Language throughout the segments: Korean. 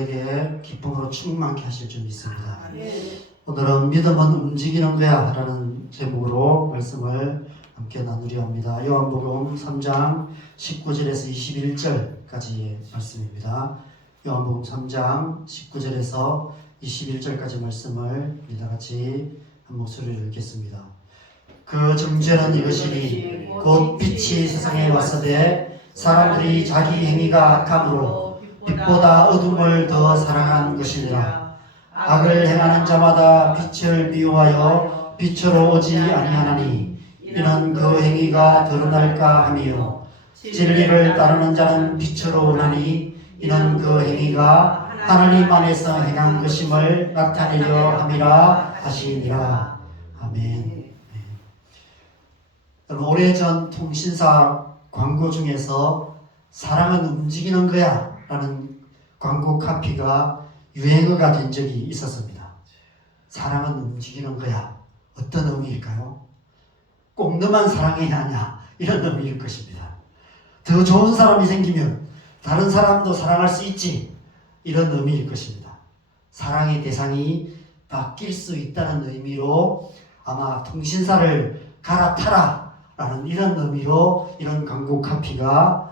우리에게 기쁨으로 충만케 하실 줄 믿습니다. 오늘은 믿음은 움직이는 거야 라는 제목으로 말씀을 함께 나누려 합니다. 요한복음 3장 19절에서 21절까지의 말씀입니다. 요한복음 3장 19절에서 21절까지 말씀을 우리 다같이 한 목소리로 읽겠습니다. 그 정죄는 이것이니 곧 빛이 세상에 왔으되 사람들이 자기 행위가 악함으로 빛보다 어둠을 더 사랑한 것이니라. 악을 행하는 자마다 빛을 미워하여 빛으로 오지 아니하나니 이는 그 행위가 드러날까 함이요 진리를 따르는 자는 빛으로 오나니 이는 그 행위가 하나님 안에서 행한 것임을 나타내려 함이라 하시니라. 아멘. 오래전 통신사 광고 중에서 사랑은 움직이는 거야 라는 광고 카피가 유행어가 된 적이 있었습니다. 사랑은 움직이는 거야. 어떤 의미일까요? 꼭 너만 사랑해야 하냐 이런 의미일 것입니다. 더 좋은 사람이 생기면 다른 사람도 사랑할 수 있지 이런 의미일 것입니다. 사랑의 대상이 바뀔 수 있다는 의미로 아마 통신사를 갈아타라 라는 이런 의미로 이런 광고 카피가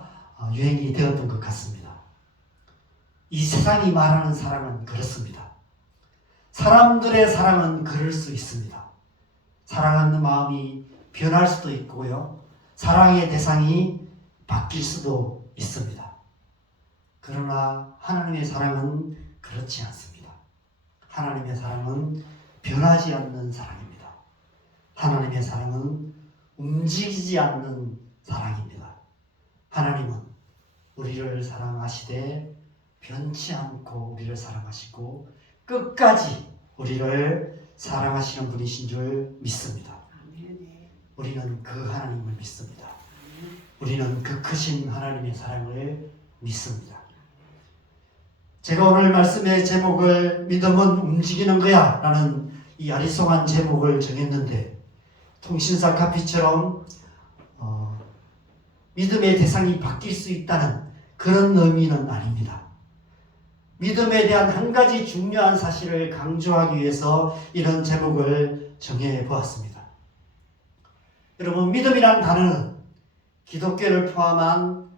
유행이 되었던 것 같습니다. 이 세상이 말하는 사랑은 그렇습니다. 사람들의 사랑은 그럴 수 있습니다. 사랑하는 마음이 변할 수도 있고요. 사랑의 대상이 바뀔 수도 있습니다. 그러나 하나님의 사랑은 그렇지 않습니다. 하나님의 사랑은 변하지 않는 사랑입니다. 하나님의 사랑은 움직이지 않는 사랑입니다. 하나님은 우리를 사랑하시되 변치 않고 우리를 사랑하시고 끝까지 우리를 사랑하시는 분이신 줄 믿습니다. 우리는 그 하나님을 믿습니다. 우리는 그 크신 하나님의 사랑을 믿습니다. 제가 오늘 말씀의 제목을 믿음은 움직이는 거야 라는 이 아리송한 제목을 정했는데 통신사 카피처럼 믿음의 대상이 바뀔 수 있다는 그런 의미는 아닙니다. 믿음에 대한 한 가지 중요한 사실을 강조하기 위해서 이런 제목을 정해보았습니다. 여러분, 믿음이란 단어는 기독교를 포함한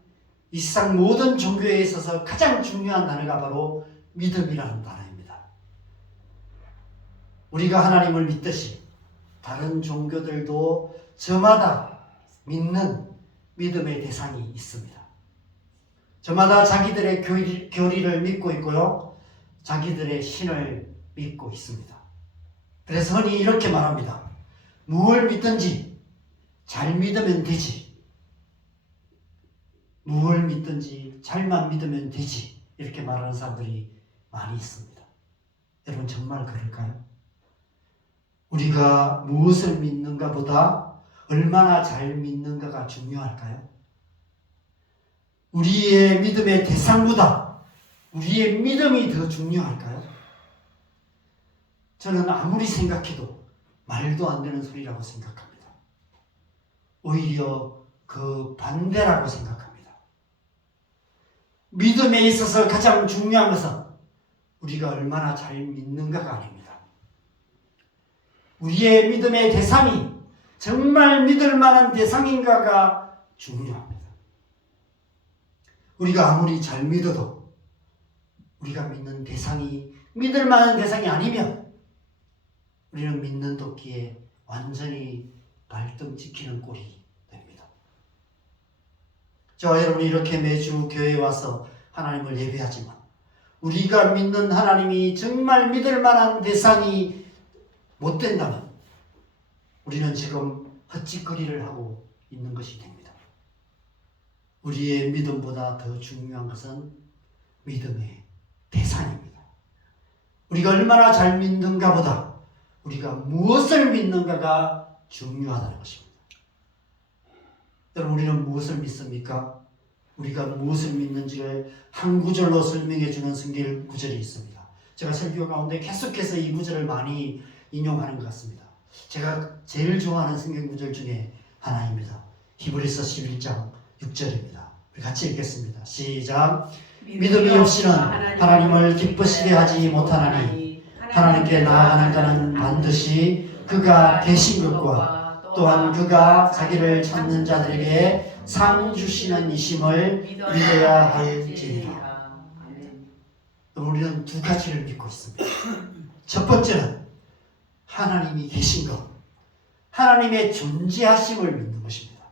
이 세상 모든 종교에 있어서 가장 중요한 단어가 바로 믿음이라는 단어입니다. 우리가 하나님을 믿듯이 다른 종교들도 저마다 믿는 믿음의 대상이 있습니다. 저마다 자기들의 교리를 믿고 있고요. 자기들의 신을 믿고 있습니다. 그래서 흔히 이렇게 말합니다. 무엇을 믿든지 잘 믿으면 되지. 무엇을 믿든지 잘만 믿으면 되지. 이렇게 말하는 사람들이 많이 있습니다. 여러분 정말 그럴까요? 우리가 무엇을 믿는가 보다 얼마나 잘 믿는가가 중요할까요? 우리의 믿음의 대상보다 우리의 믿음이 더 중요할까요? 저는 아무리 생각해도 말도 안 되는 소리라고 생각합니다. 오히려 그 반대라고 생각합니다. 믿음에 있어서 가장 중요한 것은 우리가 얼마나 잘 믿는가가 아닙니다. 우리의 믿음의 대상이 정말 믿을 만한 대상인가가 중요합니다. 우리가 아무리 잘 믿어도 우리가 믿는 대상이 믿을 만한 대상이 아니면 우리는 믿는 도끼에 완전히 발등 찍히는 꼴이 됩니다. 저와 여러분이 이렇게 매주 교회에 와서 하나님을 예배하지만 우리가 믿는 하나님이 정말 믿을 만한 대상이 못 된다면 우리는 지금 헛짓거리를 하고 있는 것이 됩니다. 우리의 믿음보다 더 중요한 것은 믿음의 대상입니다. 우리가 얼마나 잘 믿는가 보다 우리가 무엇을 믿는가가 중요하다는 것입니다. 여러분 우리는 무엇을 믿습니까? 우리가 무엇을 믿는지를 한 구절로 설명해 주는 성경 구절이 있습니다. 제가 설교 가운데 계속해서 이 구절을 많이 인용하는 것 같습니다. 제가 제일 좋아하는 성경 구절 중에 하나입니다. 히브리서 11장 6절입니다. 우리 같이 읽겠습니다. 시작. 믿음이 없이는 하나님을 기쁘시게 하지 못하나니 하나님께 나아가는 자는 반드시 그가 계신 것과 또한 그가 자기를 찾는 자들에게 상 주시는 이심을 믿어야 할지니라. 우리는 두 가지를 믿고 있습니다. 첫 번째는 하나님이 계신 것, 하나님의 존재하심을 믿는 것입니다.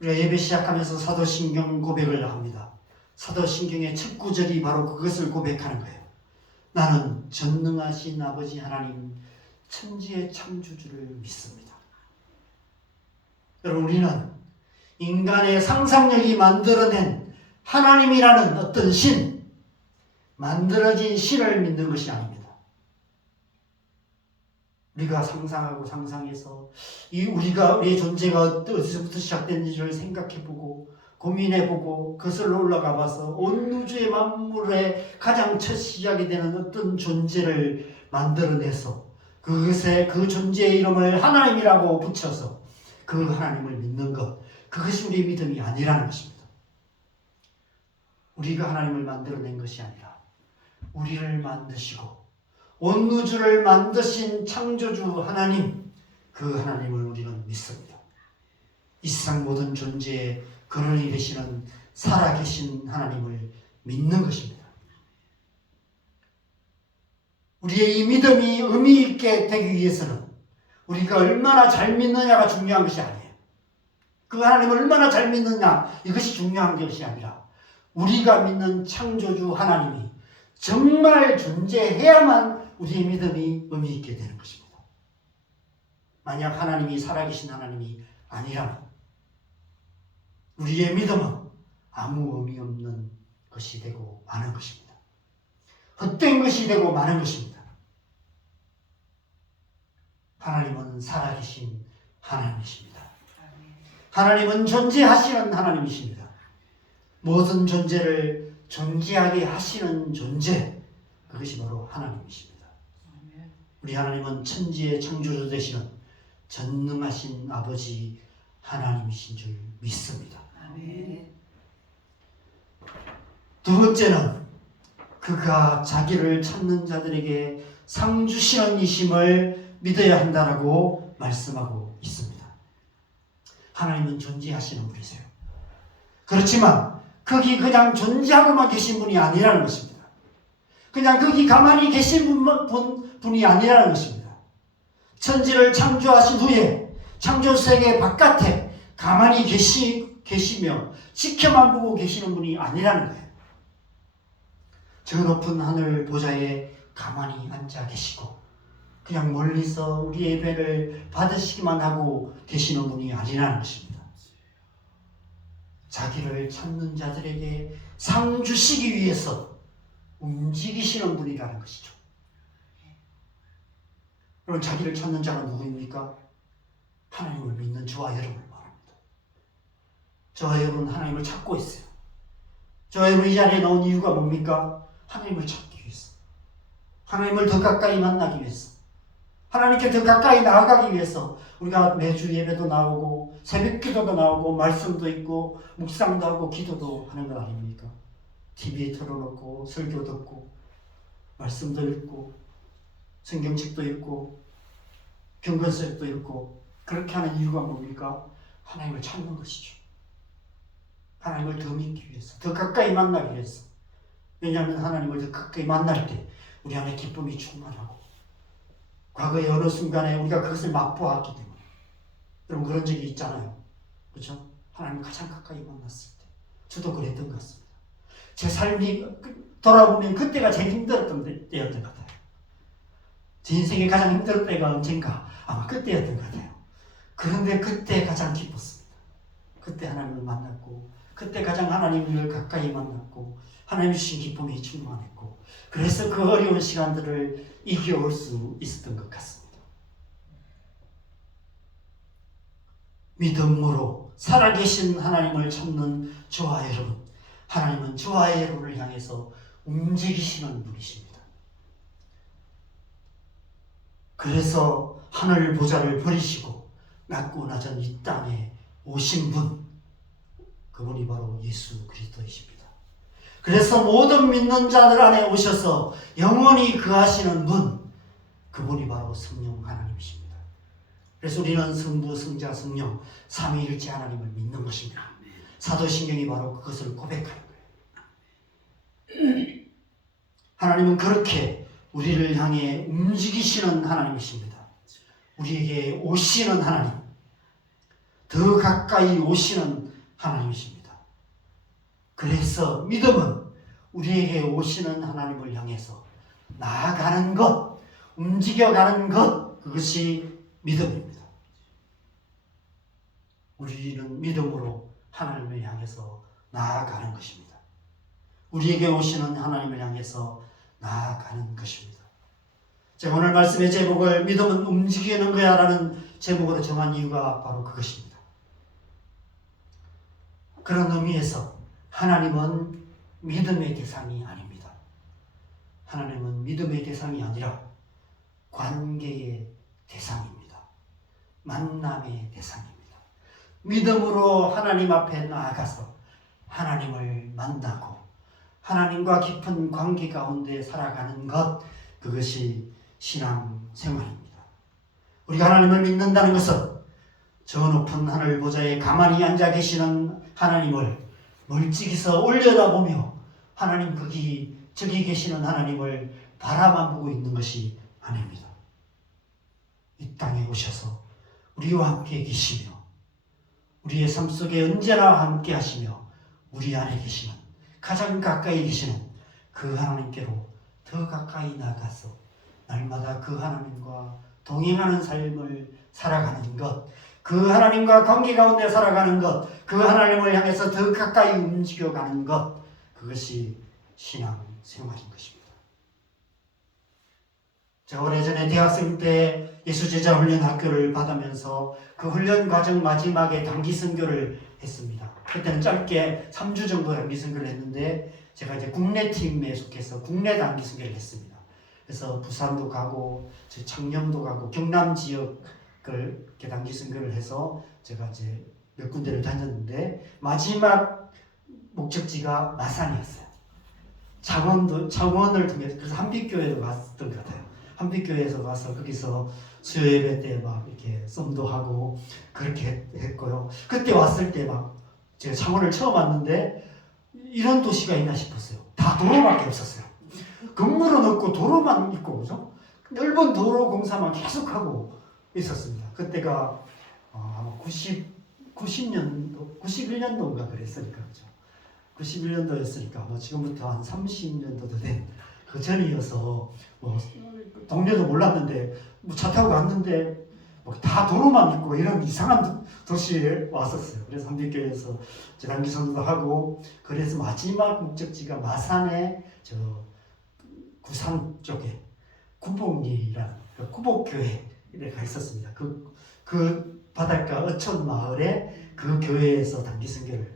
우리가 예배 시작하면서 사도신경 고백을 합니다. 사도신경의 첫 구절이 바로 그것을 고백하는 거예요. 나는 전능하신 아버지 하나님 천지의 창조주를 믿습니다. 여러분, 우리는 인간의 상상력이 만들어낸 하나님이라는 어떤 신, 만들어진 신을 믿는 것이 아닙니다. 우리가 상상하고 상상해서 우리의 존재가 어디서부터 시작된지를 생각해보고 고민해보고 거슬러 올라가 봐서 온 우주의 만물의 가장 첫 시작이 되는 어떤 존재를 만들어내서 그 존재의 이름을 하나님이라고 붙여서 그 하나님을 믿는 것, 그것이 우리의 믿음이 아니라는 것입니다. 우리가 하나님을 만들어낸 것이 아니라 우리를 만드시고 온 우주를 만드신 창조주 하나님, 그 하나님을 우리는 믿습니다. 이 세상 모든 존재의 근원이 되시는 살아계신 하나님을 믿는 것입니다. 우리의 이 믿음이 의미 있게 되기 위해서는 우리가 얼마나 잘 믿느냐가 중요한 것이 아니에요. 그 하나님을 얼마나 잘 믿느냐, 이것이 중요한 것이 아니라 우리가 믿는 창조주 하나님이 정말 존재해야만 우리의 믿음이 의미 있게 되는 것입니다. 만약 하나님이 살아계신 하나님이 아니라면 우리의 믿음은 아무 의미 없는 것이 되고 마는 것입니다. 헛된 것이 되고 마는 것입니다. 하나님은 살아계신 하나님이십니다. 하나님은 존재하시는 하나님이십니다. 모든 존재를 존재하게 하시는 존재, 그것이 바로 하나님이십니다. 우리 하나님은 천지의 창조주 되시는 전능하신 아버지 하나님이신 줄 믿습니다. 두 번째는 그가 자기를 찾는 자들에게 상 주시는 이심을 믿어야 한다라고 말씀하고 있습니다. 하나님은 존재하시는 분이세요. 그렇지만 거기 그냥 존재하고만 계신 분이 아니라는 것입니다. 그냥 거기 가만히 계신 분이 아니라는 것입니다. 천지를 창조하신 후에 창조세계 바깥에 가만히 계시며 지켜만 보고 계시는 분이 아니라는 거예요. 저 높은 하늘 보좌에 가만히 앉아 계시고 그냥 멀리서 우리의 예배를 받으시기만 하고 계시는 분이 아니라는 것입니다. 자기를 찾는 자들에게 상 주시기 위해서 움직이시는 분이라는 것이죠. 그럼 자기를 찾는 자가 누구입니까? 하나님을 믿는 저와 여러분을 말합니다. 저와 여러분은 하나님을 찾고 있어요. 저와 여러분 이 자리에 나온 이유가 뭡니까? 하나님을 찾기 위해서. 하나님을 더 가까이 만나기 위해서. 하나님께 더 가까이 나아가기 위해서 우리가 매주 예배도 나오고 새벽 기도도 나오고 말씀도 있고 묵상도 하고 기도도 하는 것 아닙니까? TV에 틀어놓고 설교 듣고 말씀도 읽고 성경책도 읽고 경건책도 읽고 그렇게 하는 이유가 뭡니까? 하나님을 찾는 것이죠. 하나님을 더 믿기 위해서, 더 가까이 만나기 위해서. 왜냐하면 하나님을 더 가까이 만날 때 우리 안에 기쁨이 충만하고 과거의 어느 순간에 우리가 그것을 맛보았기 때문에. 여러분 그런 적이 있잖아요. 그렇죠? 하나님을 가장 가까이 만났을 때. 저도 그랬던 것 같습니다. 제 삶이 돌아보면 그때가 제일 힘들었던 때였던 것 같아요. 제 인생에 가장 힘들었던 때가 언젠가 아마 그때였던 것 같아요. 그런데 그때 가장 기뻤습니다. 그때 하나님을 만났고 그때 가장 하나님을 가까이 만났고 하나님 주신 기쁨이 충만했고 그래서 그 어려운 시간들을 이겨올 수 있었던 것 같습니다. 믿음으로 살아계신 하나님을 찾는 저와 여러분, 하나님은 저와 여러분을 향해서 움직이시는 분이십니다. 그래서 하늘 보좌를 버리시고 낮고 낮은 이 땅에 오신 분, 그분이 바로 예수 그리스도이십니다. 그래서 모든 믿는 자들 안에 오셔서 영원히 거하시는 분, 그분이 바로 성령 하나님이십니다. 그래서 우리는 성부, 성자, 성령 삼위일체 하나님을 믿는 것입니다. 사도신경이 바로 그것을 고백하는 거예요. 하나님은 그렇게 우리를 향해 움직이시는 하나님이십니다. 우리에게 오시는 하나님, 더 가까이 오시는 하나님이십니다. 그래서 믿음은 우리에게 오시는 하나님을 향해서 나아가는 것, 움직여가는 것, 그것이 믿음입니다. 우리는 믿음으로 하나님을 향해서 나아가는 것입니다. 우리에게 오시는 하나님을 향해서 나아가는 것입니다. 제가 오늘 말씀의 제목을 믿음은 움직이는 거야 라는 제목으로 정한 이유가 바로 그것입니다. 그런 의미에서 하나님은 믿음의 대상이 아닙니다. 하나님은 믿음의 대상이 아니라 관계의 대상입니다. 만남의 대상입니다. 믿음으로 하나님 앞에 나아가서 하나님을 만나고 하나님과 깊은 관계 가운데 살아가는 것, 그것이 신앙생활입니다. 우리가 하나님을 믿는다는 것은 저 높은 하늘 보좌에 가만히 앉아 계시는 하나님을 멀찍이서 올려다보며 하나님 저기 계시는 하나님을 바라만 보고 있는 것이 아닙니다. 이 땅에 오셔서 우리와 함께 계시며 우리의 삶 속에 언제나 함께 하시며 우리 안에 계시는 가장 가까이 계시는 그 하나님께로 더 가까이 나가서 날마다 그 하나님과 동행하는 삶을 살아가는 것, 그 하나님과 관계 가운데 살아가는 것, 그 하나님을 향해서 더 가까이 움직여가는 것, 그것이 신앙생활인 것입니다. 제가 오래전에 대학생 때 예수제자 훈련 학교를 받으면서 그 훈련 과정 마지막에 단기 선교를 했습니다. 그때는 짧게 3주 정도 단기 선교를 했는데 제가 이제 국내 팀에 속해서 국내 단기 선교를 했습니다. 그래서 부산도 가고 창녕도 가고 경남 지역을 이렇게 단기 선교를 해서 제가 이제 몇 군데를 다녔는데 마지막 목적지가 마산이었어요. 창원을 통해서 그래서 한빛교회도 갔던 것 같아요. 한빛교회에서 가서 거기서 수요 예배 때 막 이렇게 썸도 하고 그렇게 했고요. 그때 왔을 때 막 제가 창원을 처음 왔는데 이런 도시가 있나 싶었어요. 다 도로밖에 없었어요. 건물은 없고 도로만 있고, 그죠? 넓은 도로 공사만 계속하고 있었습니다. 그때가 아마 90년도, 91년도인가 그랬으니까, 그죠? 91년도였으니까, 뭐 지금부터 한 30년도도 된 그 전이어서, 뭐, 동네도 몰랐는데, 뭐 차 타고 갔는데, 뭐 다 도로만 있고 이런 이상한 도시에 왔었어요. 그래서 한빛교회에서 단기선도 하고, 그래서 마지막 목적지가 마산의 구산 쪽에 구복리라는 구복교회에 가 있었습니다. 그 바닷가 어촌 마을에 그 교회에서 단기 선교를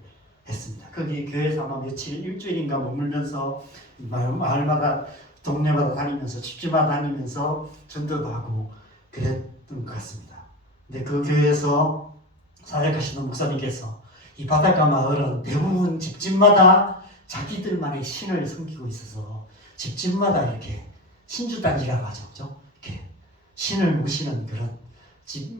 했습니다. 거기 교회에서 아마 며칠, 일주일인가 머물면서 마을마다 동네마다 다니면서 집집마다 다니면서 전도도 하고 그랬던 것 같습니다. 근데 그 교회에서 사역하시는 목사님께서 이 바닷가 마을은 대부분 집집마다 자기들만의 신을 섬기고 있어서 집집마다 이렇게 신주단지라고 하죠, 그죠? 이렇게 신을 모시는 그런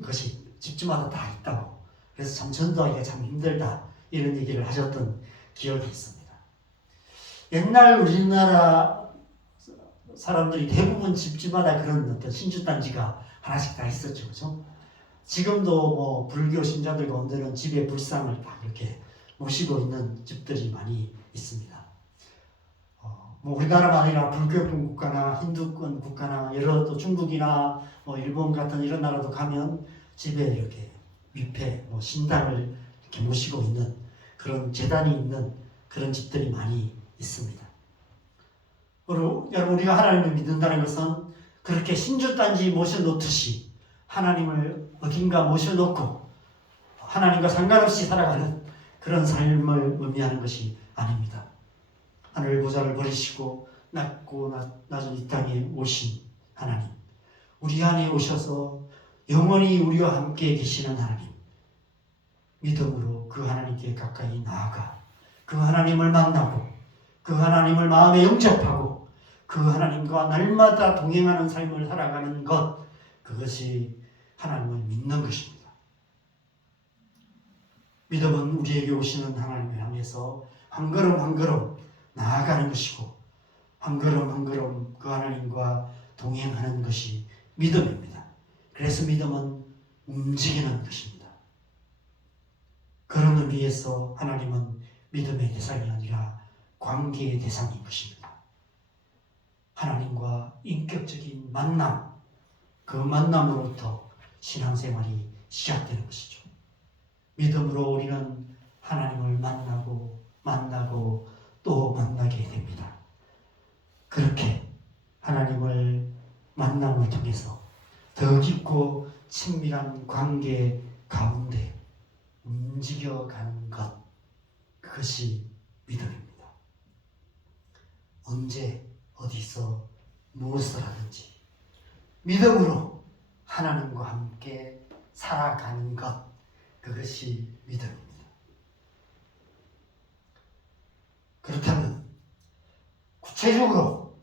것이 집집마다 다 있다고. 그래서 참 전도하기가 참 힘들다 이런 얘기를 하셨던 기억이 있습니다. 옛날 우리나라 사람들이 대부분 집집마다 그런 어떤 신주단지가 하나씩 다 있었죠, 그죠? 지금도 뭐 불교 신자들 가운데는 집에 불상을 다 이렇게 모시고 있는 집들이 많이 있습니다. 뭐 우리나라가 아니라 불교권 국가나 힌두권 국가나 여러 또 중국이나 뭐 일본 같은 이런 나라도 가면 집에 이렇게 위패, 뭐 신당을 이렇게 모시고 있는 그런 제단이 있는 그런 집들이 많이 있습니다. 여러분, 우리가 하나님을 믿는다는 것은 그렇게 신주단지 모셔놓듯이 하나님을 어딘가 모셔놓고 하나님과 상관없이 살아가는 그런 삶을 의미하는 것이 아닙니다. 하늘 보좌를 버리시고 낮고 낮은 이 땅에 오신 하나님, 우리 안에 오셔서 영원히 우리와 함께 계시는 하나님, 믿음으로 그 하나님께 가까이 나아가 그 하나님을 만나고 그 하나님을 마음에 영접하고 그 하나님과 날마다 동행하는 삶을 살아가는 것, 그것이 하나님을 믿는 것입니다. 믿음은 우리에게 오시는 하나님을 향해서 한 걸음 한 걸음 나아가는 것이고 한 걸음 한 걸음 그 하나님과 동행하는 것이 믿음입니다. 그래서 믿음은 움직이는 것입니다. 그런 의미에서 하나님은 믿음의 대상이 아니라 관계의 대상인 것입니다. 하나님과 인격적인 만남, 그 만남으로부터 신앙생활이 시작되는 것이죠. 믿음으로 우리는 하나님을 만나고 또 만나게 됩니다. 그렇게 하나님을 만남을 통해서 더 깊고 친밀한 관계 가운데 움직여가는 것, 그것이 믿음입니다. 언제 어디서 무엇을 하든지 믿음으로 하나님과 함께 살아가는 것, 그것이 믿음입니다. 그렇다면 구체적으로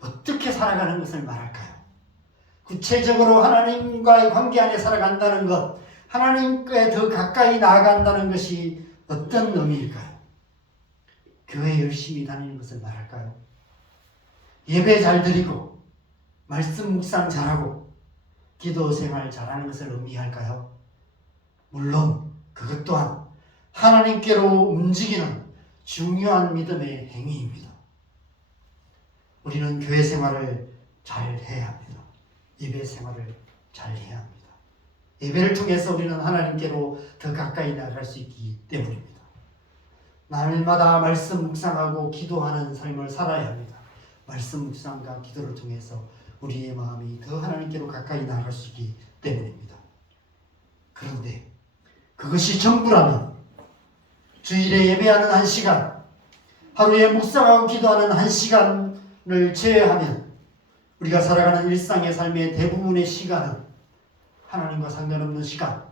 어떻게 살아가는 것을 말할까요? 구체적으로 하나님과의 관계 안에 살아간다는 것, 하나님께 더 가까이 나아간다는 것이 어떤 의미일까요? 교회 열심히 다니는 것을 말할까요? 예배 잘 드리고 말씀 묵상 잘하고 기도 생활 잘하는 것을 의미할까요? 물론 그것 또한 하나님께로 움직이는 중요한 믿음의 행위입니다. 우리는 교회 생활을 잘 해야 합니다. 예배 생활을 잘 해야 합니다. 예배를 통해서 우리는 하나님께로 더 가까이 나아갈 수 있기 때문입니다. 날마다 말씀 묵상하고 기도하는 삶을 살아야 합니다. 말씀 묵상과 기도를 통해서 우리의 마음이 더 하나님께로 가까이 나아갈 수 있기 때문입니다. 그런데 그것이 전부라면 주일에 예배하는 1시간, 하루에 묵상하고 기도하는 1시간을 제외하면 우리가 살아가는 일상의 삶의 대부분의 시간은 하나님과 상관없는 시간,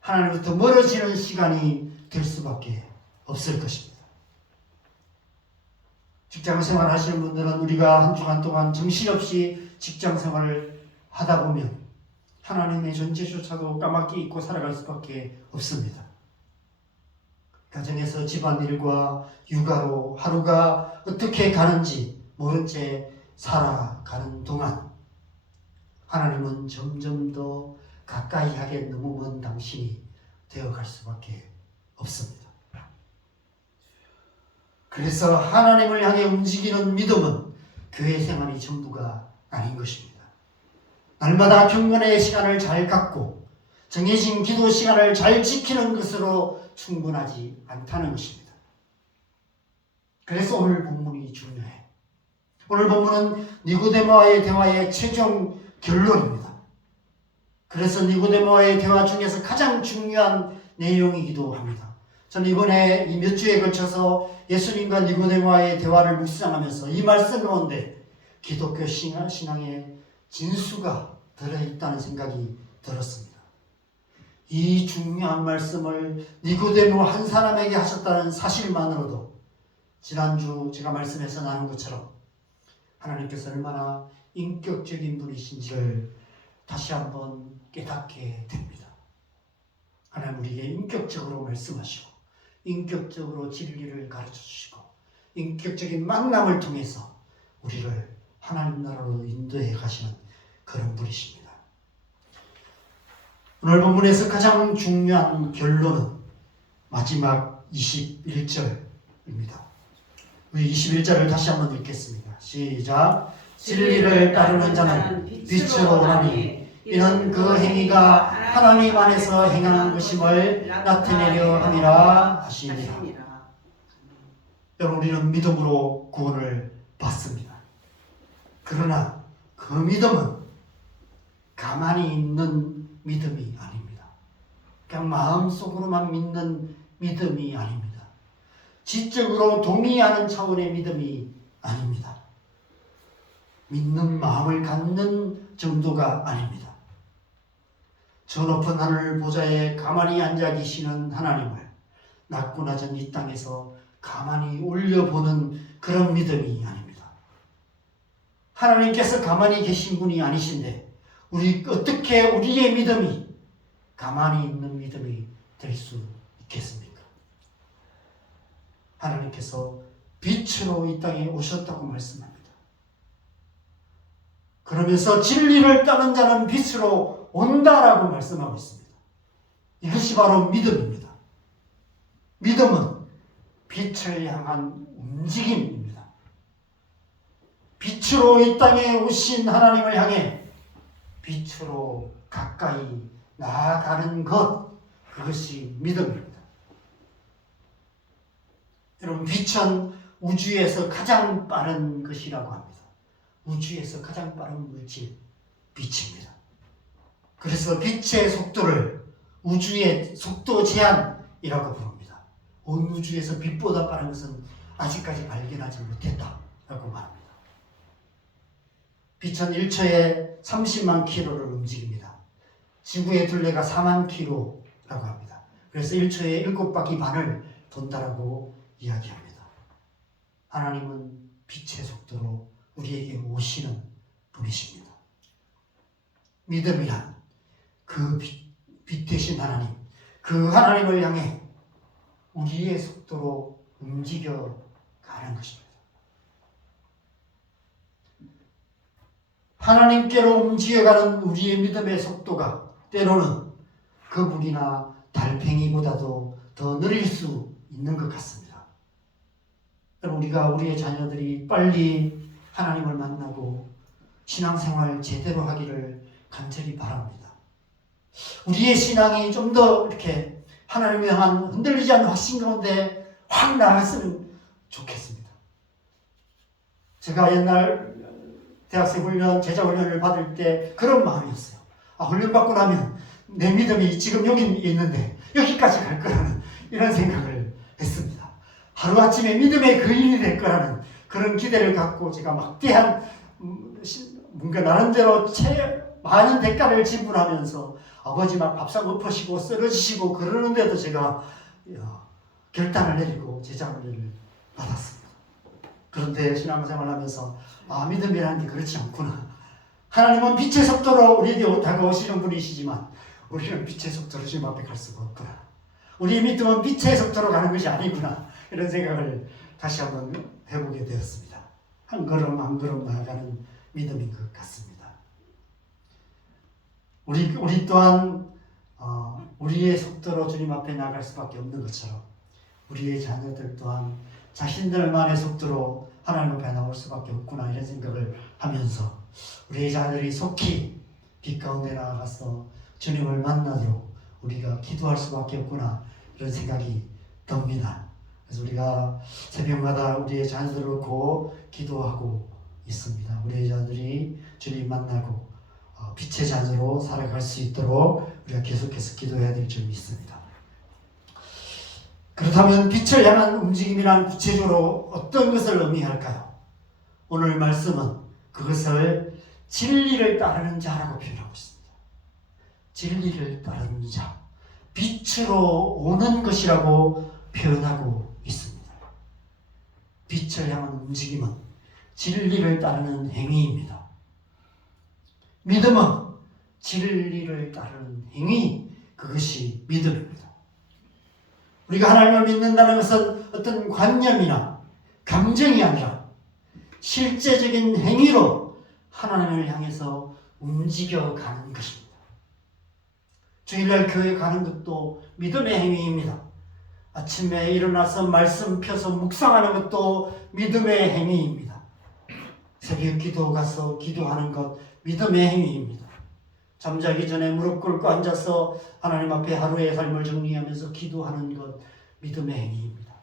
하나님부터 멀어지는 시간이 될 수밖에 없을 것입니다. 직장생활 하시는 분들은 우리가 한 주간 동안 정신없이 직장생활을 하다 보면 하나님의 존재조차도 까맣게 잊고 살아갈 수밖에 없습니다. 가정에서 집안일과 육아로 하루가 어떻게 가는지 모른 채 살아가는 동안 하나님은 점점 더 가까이 하게 너무 먼 당신이 되어갈 수밖에 없습니다. 그래서 하나님을 향해 움직이는 믿음은 교회 생활이 전부가 아닌 것입니다. 날마다 경건의 시간을 잘 갖고 정해진 기도 시간을 잘 지키는 것으로 충분하지 않다는 것입니다. 그래서 오늘 본문이 중요해. 오늘 본문은 니고데모와의 대화의 최종 결론입니다. 그래서 니고데모와의 대화 중에서 가장 중요한 내용이기도 합니다. 저는 이번에 이 몇 주에 걸쳐서 예수님과 니고데모와의 대화를 묵상하면서 이 말씀 가운데 기독교 신앙의 진수가 들어있다는 생각이 들었습니다. 이 중요한 말씀을 니고데모 한 사람에게 하셨다는 사실만으로도 지난주 제가 말씀에서 나눈 것처럼 하나님께서 얼마나 인격적인 분이신지를 다시 한번 깨닫게 됩니다. 하나님 우리에게 인격적으로 말씀하시고 인격적으로 진리를 가르쳐 주시고 인격적인 만남을 통해서 우리를 하나님 나라로 인도해 가시는 그런 분이십니다. 오늘 본문에서 가장 중요한 결론은 마지막 21절입니다. 우리 21절을 다시 한번 읽겠습니다. 시작. 진리를 따르는 자는 빛으로 오나니 이는 그 행위가 하나님 안에서 행하는 것임을 나타내려 함이라 하시니라. 여러분 우리는 믿음으로 구원을 받습니다. 그러나 그 믿음은 가만히 있는 믿음이 아닙니다. 그냥 마음속으로만 믿는 믿음이 아닙니다. 지적으로 동의하는 차원의 믿음이 아닙니다. 믿는 마음을 갖는 정도가 아닙니다. 저 높은 하늘 보좌에 가만히 앉아 계시는 하나님을 낮고 낮은 이 땅에서 가만히 올려보는 그런 믿음이 아닙니다. 하나님께서 가만히 계신 분이 아니신데 어떻게 우리의 믿음이 가만히 있는 믿음이 될 수 있겠습니까? 하나님께서 빛으로 이 땅에 오셨다고 말씀합니다. 그러면서 진리를 따는 자는 빛으로 온다라고 말씀하고 있습니다. 이것이 바로 믿음입니다. 믿음은 빛을 향한 움직임입니다. 빛으로 이 땅에 오신 하나님을 향해 빛으로 가까이 나아가는 것, 그것이 믿음입니다. 여러분, 빛은 우주에서 가장 빠른 것이라고 합니다. 우주에서 가장 빠른 물질, 빛입니다. 그래서 빛의 속도를 우주의 속도 제한이라고 부릅니다. 온 우주에서 빛보다 빠른 것은 아직까지 발견하지 못했다라고 말합니다. 빛은 1초에 30만 킬로를 움직입니다. 지구의 둘레가 4만 킬로라고 합니다. 그래서 1초에 7바퀴 반을 돈다라고 이야기합니다. 하나님은 빛의 속도로 우리에게 오시는 분이십니다. 믿음이란 그 빛 되신 하나님, 그 하나님을 향해 우리의 속도로 움직여 가는 것입니다. 하나님께로 움직여가는 우리의 믿음의 속도가 때로는 그물이나 달팽이보다도 더 느릴 수 있는 것 같습니다. 우리가 우리의 자녀들이 빨리 하나님을 만나고 신앙생활 제대로 하기를 간절히 바랍니다. 우리의 신앙이 좀 더 이렇게 하나님을 향한 흔들리지 않는 확신 가운데 확 나갔으면 좋겠습니다. 제가 옛날 대학생 훈련, 제자 훈련을 받을 때 그런 마음이었어요. 훈련 받고 나면 내 믿음이 지금 여기 있는데 여기까지 갈 거라는 이런 생각을 했습니다. 하루아침에 믿음의 거인이 될 거라는 그런 기대를 갖고 제가 막대한 뭔가 나름대로 많은 대가를 지불하면서 아버지 막 밥상 엎으시고 쓰러지시고 그러는데도 제가 결단을 내리고 제자 훈련을 받았습니다. 그런데 신앙생활을 하면서 믿음이라는 게 그렇지 않구나. 하나님은 빛의 속도로 우리에게 다가오시는 분이시지만 우리는 빛의 속도로 주님 앞에 갈 수가 없구나. 우리의 믿음은 빛의 속도로 가는 것이 아니구나. 이런 생각을 다시 한번 해보게 되었습니다. 한 걸음 한 걸음 나아가는 믿음인 것 같습니다. 우리 또한 우리의 속도로 주님 앞에 나갈 수밖에 없는 것처럼 우리의 자녀들 또한 자신들만의 속도로 하나님 앞에 나올 수밖에 없구나 이런 생각을 하면서 우리의 자녀들이 속히 빛 가운데 나아가서 주님을 만나도록 우리가 기도할 수밖에 없구나 이런 생각이 듭니다. 그래서 우리가 새벽마다 우리의 자녀들을 놓고 기도하고 있습니다. 우리의 자녀들이 주님 만나고 빛의 자녀로 살아갈 수 있도록 우리가 계속해서 기도해야 될 점이 있습니다. 그렇다면 빛을 향한 움직임이란 구체적으로 어떤 것을 의미할까요? 오늘 말씀은 그것을 진리를 따르는 자라고 표현하고 있습니다. 진리를 따르는 자, 빛으로 오는 것이라고 표현하고 있습니다. 빛을 향한 움직임은 진리를 따르는 행위입니다. 믿음은 진리를 따르는 행위, 그것이 믿음입니다. 우리가 하나님을 믿는다는 것은 어떤 관념이나 감정이 아니라 실제적인 행위로 하나님을 향해서 움직여가는 것입니다. 주일날 교회 가는 것도 믿음의 행위입니다. 아침에 일어나서 말씀 펴서 묵상하는 것도 믿음의 행위입니다. 새벽 기도 가서 기도하는 것 믿음의 행위입니다. 잠자기 전에 무릎 꿇고 앉아서 하나님 앞에 하루의 삶을 정리하면서 기도하는 것 믿음의 행위입니다.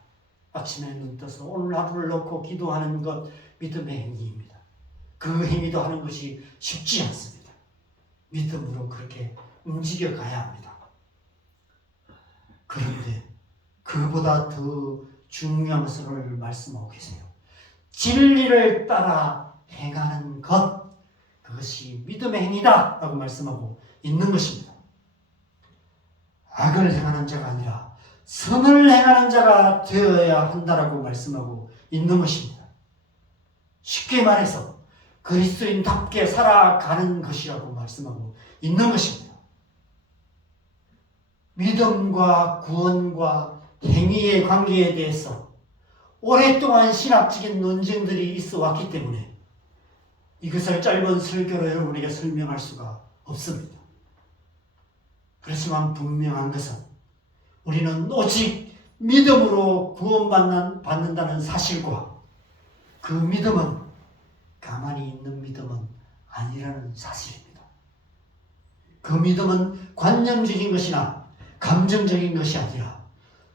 아침에 눈 떠서 오늘 하루를 놓고 기도하는 것 믿음의 행위입니다. 그 행위도 하는 것이 쉽지 않습니다. 믿음으로 그렇게 움직여가야 합니다. 그런데 그보다 더 중요한 것을 말씀하고 계세요. 진리를 따라 행하는 것, 그것이 믿음의 행위다 라고 말씀하고 있는 것입니다. 악을 행하는 자가 아니라 선을 행하는 자가 되어야 한다라고 말씀하고 있는 것입니다. 쉽게 말해서 그리스도인답게 살아가는 것이라고 말씀하고 있는 것입니다. 믿음과 구원과 행위의 관계에 대해서 오랫동안 신학적인 논쟁들이 있어 왔기 때문에 이것을 짧은 설교로 여러분에게 설명할 수가 없습니다. 그렇지만 분명한 것은 우리는 오직 믿음으로 구원받는다는 사실과 그 믿음은 가만히 있는 믿음은 아니라는 사실입니다. 그 믿음은 관념적인 것이나 감정적인 것이 아니라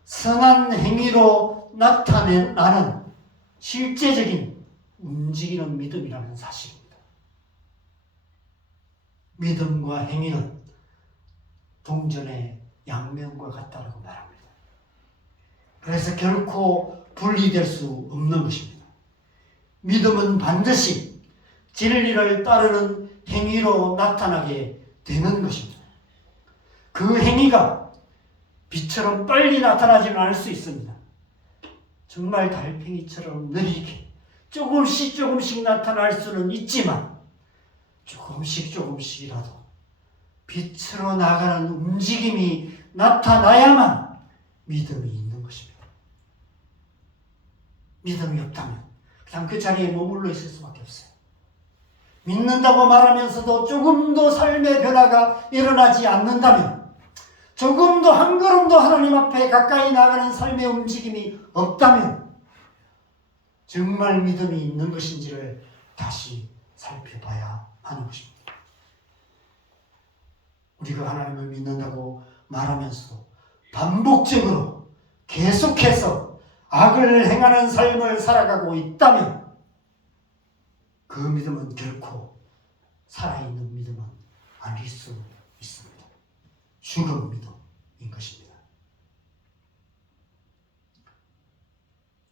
선한 행위로 나타나는 실제적인 움직이는 믿음이라는 사실입니다. 믿음과 행위는 동전의 양면과 같다고 말합니다. 그래서 결코 분리될 수 없는 것입니다. 믿음은 반드시 진리를 따르는 행위로 나타나게 되는 것입니다. 그 행위가 빛처럼 빨리 나타나지는 않을 수 있습니다. 정말 달팽이처럼 느리게 조금씩 나타날 수는 있지만 조금씩이라도 빛으로 나가는 움직임이 나타나야만 믿음이 있는 것입니다. 믿음이 없다면 그냥 그 자리에 머물러 있을 수밖에 없어요. 믿는다고 말하면서도 조금도 삶의 변화가 일어나지 않는다면, 조금도 한 걸음도 하나님 앞에 가까이 나가는 삶의 움직임이 없다면 정말 믿음이 있는 것인지를 다시 살펴봐야 하는 것입니다. 우리가 하나님을 믿는다고 말하면서도 반복적으로 계속해서 악을 행하는 삶을 살아가고 있다면 그 믿음은 결코 살아있는 믿음은 아닐 수 있습니다. 죽은 믿음인 것입니다.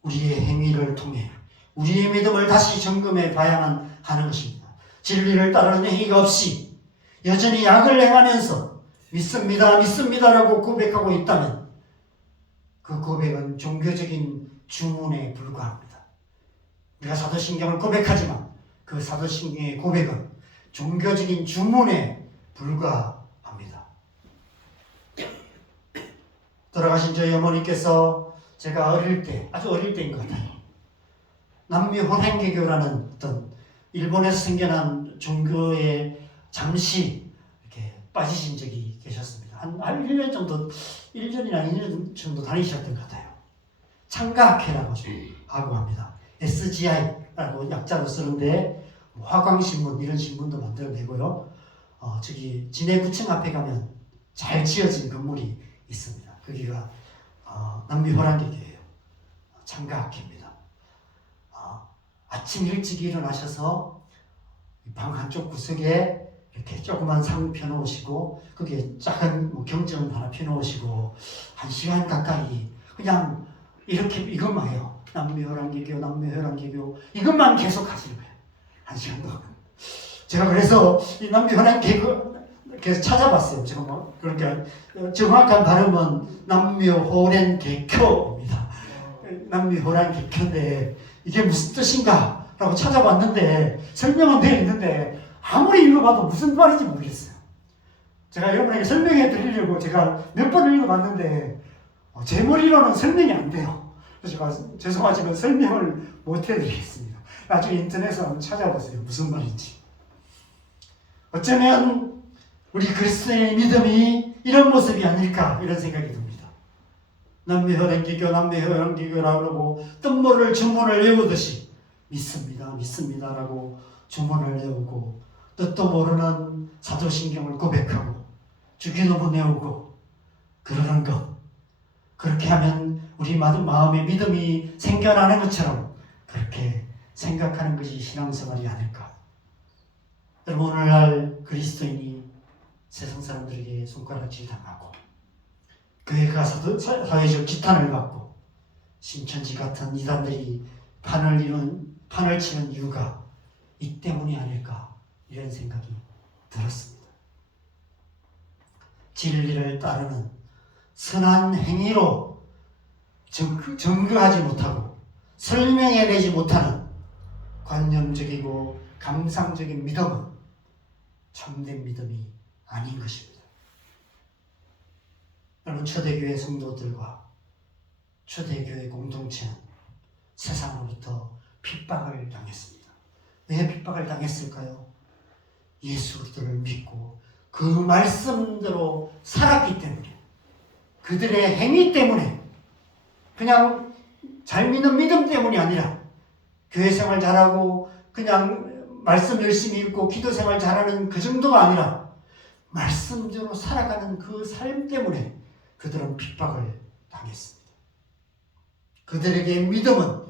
우리의 행위를 통해 우리의 믿음을 다시 점검해 봐야만 하는 것입니다. 진리를 따르는 행위가 없이 여전히 악을 행하면서 믿습니다라고 고백하고 있다면 그 고백은 종교적인 주문에 불과합니다. 우리가 사도신경을 고백하지만 그 사도신경의 고백은 종교적인 주문에 불과합니다. 돌아가신 저희 어머니께서 제가 아주 어릴 때인 것 같아요. 남미혼행개교라는 어떤 일본에서 생겨난 종교에 잠시 이렇게 빠지신 적이 계셨습니다. 한 1년 정도, 1년이나 2년 정도 다니셨던 것 같아요. 창가학회라고 하고 합니다. SGI라고 약자로 쓰는데 화광신문 이런 신문도 만들어내고요. 저기 진해구청 앞에 가면 잘 지어진 건물이 있습니다. 거기가 남미호랑개교예요. 창가학회입니다. 아침 일찍 일어나셔서 방 한쪽 구석에 이렇게 조그만 상 펴놓으시고 거기에 작은 경전 하나 펴놓으시고 1시간 가까이 그냥 이렇게 이것만 해요. 남미호랑개교 이것만 계속 하시는 거예요. 1시간 동안. 제가 그래서 이 남미호랑개교 계속 찾아봤어요. 제가 그러니까 정확한 발음은 남미호랭개교입니다. 남미호랑개교인데 이게 무슨 뜻인가? 라고 찾아봤는데 설명은 되어 있는데 아무리 읽어봐도 무슨 말인지 모르겠어요. 제가 여러분에게 설명해 드리려고 제가 몇 번 읽어봤는데 제 머리로는 설명이 안 돼요. 그래서 제가 죄송하지만 설명을 못 해드리겠습니다. 나중에 인터넷에서 한번 찾아보세요. 무슨 말인지. 어쩌면 우리 그리스도인의 믿음이 이런 모습이 아닐까 이런 생각이 듭니다. 남미호랭개교라고 그러고 뜻모를 주문을 외우듯이 믿습니다라고 주문을 외우고 뜻도 모르는 사도신경을 고백하고 주기도문 외우고 그러는 것, 그렇게 하면 우리 마음에 믿음이 생겨나는 것처럼 그렇게 생각하는 것이 신앙생활이 아닐까. 여러분, 오늘날 그리스도인이 세상 사람들에게 손가락질 당하고 교회 가서도 사회적 지탄을 받고 신천지 같은 이단들이 판을 치는 이유가 이 때문이 아닐까 이런 생각이 들었습니다. 진리를 따르는 선한 행위로 증거하지 못하고 설명해내지 못하는 관념적이고 감상적인 믿음은 참된 믿음이 아닌 것입니다. 여러분, 초대교회 성도들과 초대교회 공동체는 세상으로부터 핍박을 당했습니다. 왜 핍박을 당했을까요? 예수 그리스도를 믿고 그 말씀대로 살았기 때문에, 그들의 행위 때문에, 그냥 잘 믿는 믿음 때문이 아니라 교회 생활 잘하고 그냥 말씀 열심히 읽고 기도 생활 잘하는 그 정도가 아니라 말씀대로 살아가는 그 삶 때문에 그들은 핍박을 당했습니다. 그들에게 믿음은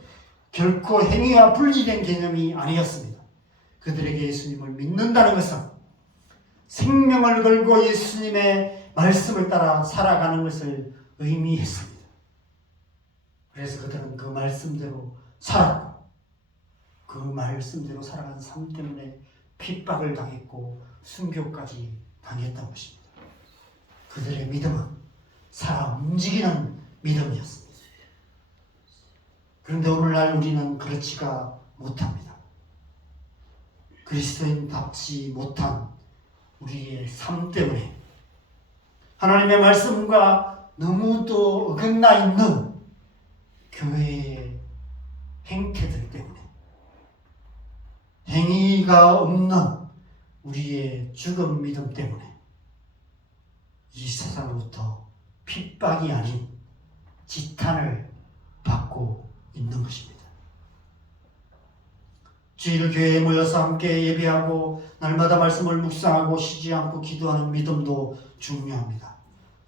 결코 행위와 분리된 개념이 아니었습니다. 그들에게 예수님을 믿는다는 것은 생명을 걸고 예수님의 말씀을 따라 살아가는 것을 의미했습니다. 그래서 그들은 그 말씀대로 살았고, 그 말씀대로 살아가는 삶 때문에 핍박을 당했고 순교까지 당했던 것입니다. 그들의 믿음은 살아 움직이는 믿음이었습니다. 그런데 오늘날 우리는 그렇지가 못합니다. 그리스도인답지 못한 우리의 삶 때문에, 하나님의 말씀과 너무도 어긋나 있는 교회의 행태들 때문에, 행위가 없는 우리의 죽은 믿음 때문에 이 세상으로부터 핍박이 아닌 지탄을 받고 있는 것입니다. 주일 교회에 모여서 함께 예배하고 날마다 말씀을 묵상하고 쉬지 않고 기도하는 믿음도 중요합니다.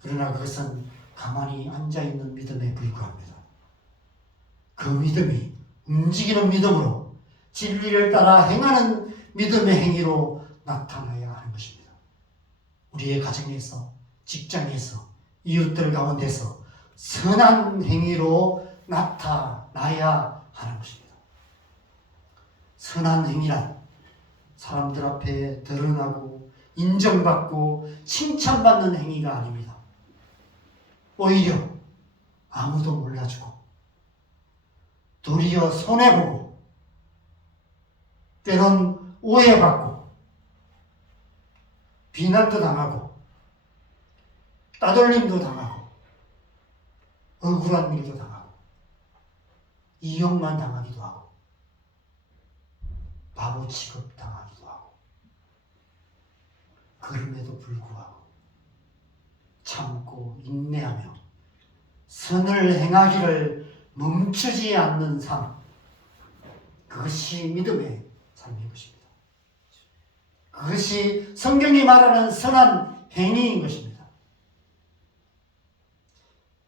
그러나 그것은 가만히 앉아있는 믿음에 불과합니다. 그 믿음이 움직이는 믿음으로 진리를 따라 행하는 믿음의 행위로 나타나야 하는 것입니다. 우리의 가정에서, 직장에서, 이웃들 가운데서 선한 행위로 나타나야 하는 것입니다. 선한 행위란 사람들 앞에 드러나고 인정받고 칭찬받는 행위가 아닙니다. 오히려 아무도 몰라주고 도리어 손해보고 때론 오해받고 비난도 당하고 따돌림도 당하고 억울한 일도 당하고 이용만 당하기도 하고 바보 취급 당하기도 하고, 그럼에도 불구하고 참고 인내하며 선을 행하기를 멈추지 않는 삶, 그것이 믿음의 삶인 것입니다. 그것이 성경이 말하는 선한 행위인 것입니다.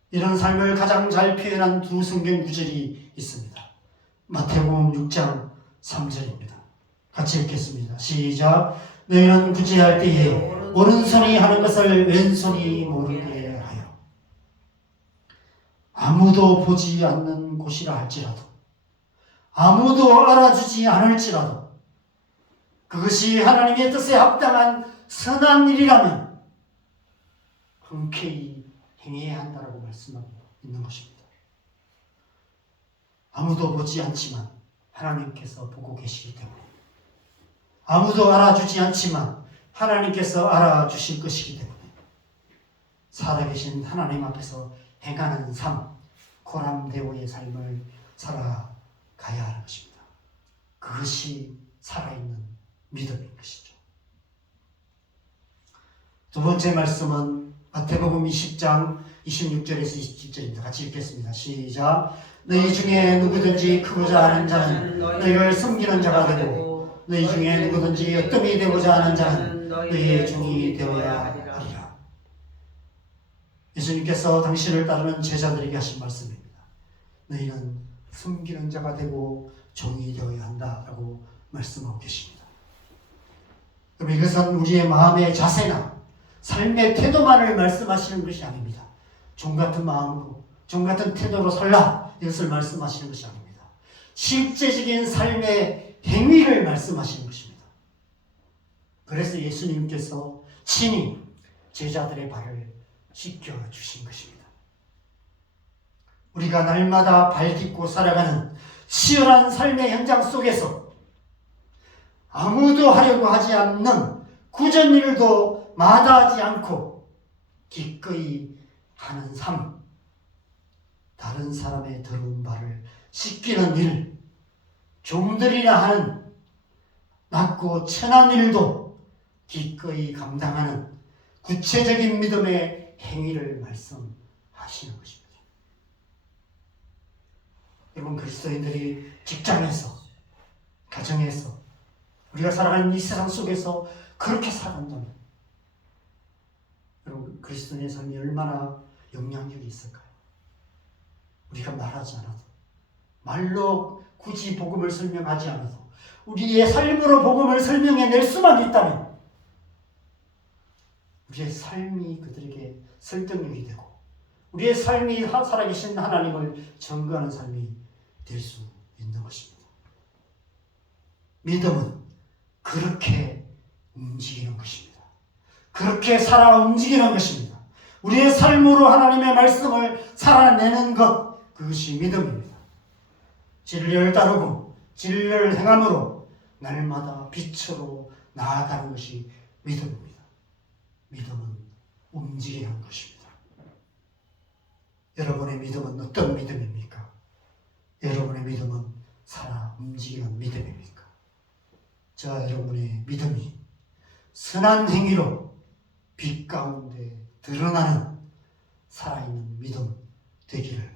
이런 삶을 가장 잘 표현한 두 성경 구절이 있습니다. 마태복음 6장 3절입니다. 같이 읽겠습니다. 시작. 너희는 구제할 때에 오른손이 하는 것을 왼손이 모르게 하여, 아무도 보지 않는 곳이라 할지라도, 아무도 알아주지 않을지라도 그것이 하나님의 뜻에 합당한 선한 일이라면 흔쾌히 행해야 한다라고 말씀하고 있는 것입니다. 아무도 보지 않지만 하나님께서 보고 계시기 때문에, 아무도 알아주지 않지만 하나님께서 알아주실 것이기 때문에 살아계신 하나님 앞에서 행하는 삶, 고람대오의 삶을 살아가야 하는 것입니다. 그것이 살아있는 믿음인 것이죠. 두 번째 말씀은 마태복음 20장 26절에서 27절입니다. 같이 읽겠습니다. 시작. 너희 중에 누구든지 크고자 하는 자는 너희를 섬기는 자가 되고, 너희 중에 누구든지 어뜸이 되고자 하는 자는 너희의 종이 되어야 하리라. 예수님께서 당신을 따르는 제자들에게 하신 말씀입니다. 너희는 섬기는 자가 되고 종이 되어야 한다라고 말씀하고 계십니다. 그럼 이것은 우리의 마음의 자세나 삶의 태도만을 말씀하시는 것이 아닙니다. 종 같은 마음으로, 종 같은 태도로 살라, 이것을 말씀하시는 것이 아닙니다. 실제적인 삶의 행위를 말씀하시는 것입니다. 그래서 예수님께서 친히 제자들의 발을 지켜주신 것입니다. 우리가 날마다 발딛고 살아가는 치열한 삶의 현장 속에서 아무도 하려고 하지 않는 굳은 일도 마다하지 않고 기꺼이 하는 삶, 다른 사람의 더러운 발을 씻기는 일, 종들이나 하는 낮고 천한 일도 기꺼이 감당하는 구체적인 믿음의 행위를 말씀하시는 것입니다. 여러분, 그리스도인들이 직장에서, 가정에서, 우리가 살아가는 이 세상 속에서 그렇게 살아간다면 여러분, 그리스도인의 삶이 얼마나 영향력이 있을까요? 우리가 말하지 않아도, 말로 굳이 복음을 설명하지 않아도 우리의 삶으로 복음을 설명해낼 수만 있다면 우리의 삶이 그들에게 설득력이 되고 우리의 삶이 살아계신 하나님을 증거하는 삶이 될 수 있는 것입니다. 믿음은 그렇게 움직이는 것입니다. 그렇게 살아 움직이는 것입니다. 우리의 삶으로 하나님의 말씀을 살아내는 것, 그것이 믿음입니다. 진리를 따르고 진리를 행함으로 날마다 빛으로 나아가는 것이 믿음입니다. 믿음은 움직이는 것입니다. 여러분의 믿음은 어떤 믿음입니까? 여러분의 믿음은 살아 움직이는 믿음입니까? 저 여러분의 믿음이 선한 행위로 빛 가운데 드러나는 살아있는 믿음 되기를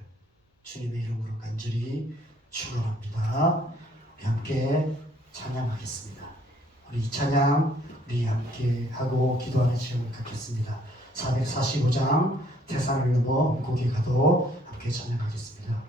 주님의 이름으로 간절히 축원합니다. 우리 함께 찬양하겠습니다. 우리 이 찬양 우리 함께 하고 기도하는 시간을 갖겠습니다. 445장 태산을 넘어 음곡에 가도 함께 찬양하겠습니다.